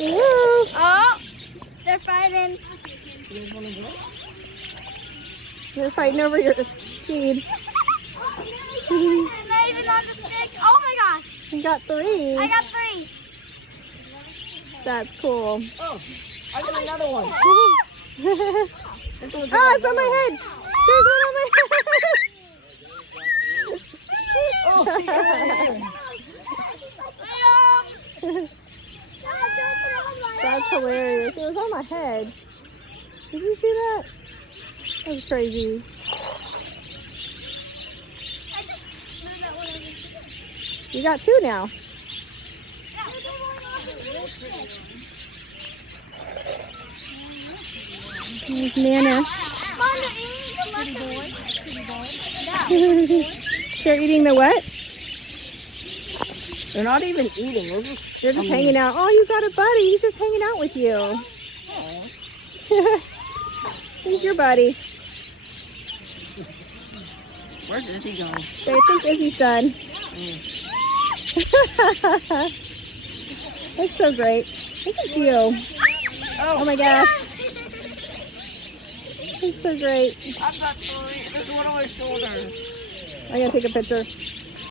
Woo. Oh, they're fighting. They're fighting over your seeds. They're not even on the stick. Oh my gosh. You got 3. I got 3. That's cool. Oh, I got another one. This one's Oh, it's on my head. There's one on my head. That's hilarious. It was on my head. Did you see that? That was crazy. You got 2 now. There's Nana. They're eating the what? They're not even eating. They're just hanging out. Oh, you got a buddy. He's just hanging out with you. He's your buddy. Where's Izzy going? I think Izzy's done. That's so great. Look at you. Oh my gosh. That's so great. I've got 3. There's one on my shoulder. I gotta take a picture.